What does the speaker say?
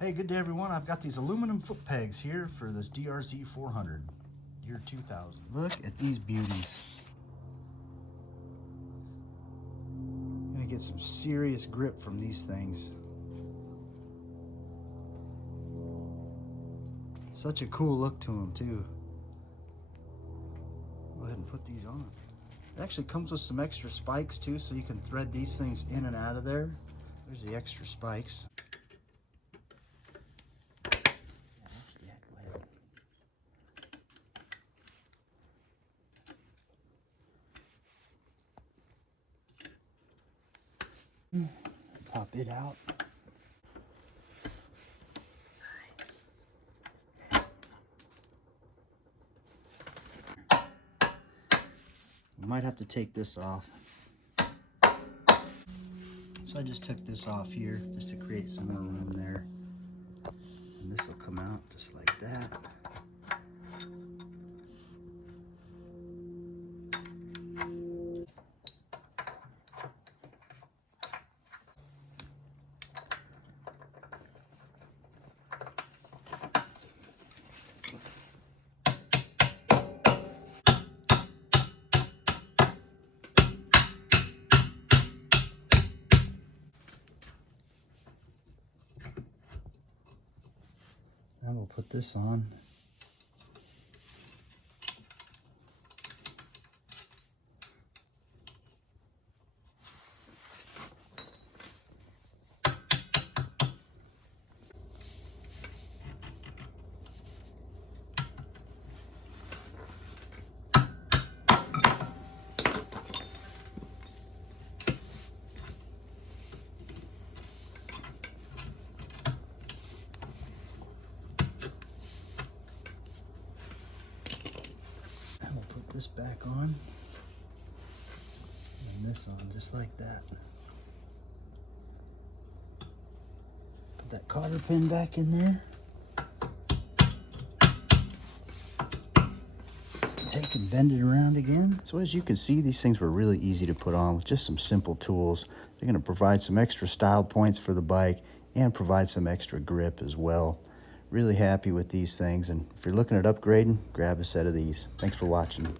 Hey, good day everyone. I've got these aluminum foot pegs here for this DRZ400, year 2000. Look at these beauties. I'm gonna get some serious grip from these things. Such a cool look to them too. Go ahead and put these on. It actually comes with some extra spikes too, so you can thread these things in and out of there. There's the extra spikes. Pop it out. Nice. We might have to take this off. So I just took this off here just to create some more room there. And this will come out just like that. Now we'll put this on. This back on and this on just like that. Put that cotter pin back in there. Take and bend it around again. So as you can see, these things were really easy to put on with just some simple tools. They're going to provide some extra style points for the bike and provide some extra grip as well. Really happy with these things, and if you're looking at upgrading, grab a set of these. Thanks for watching.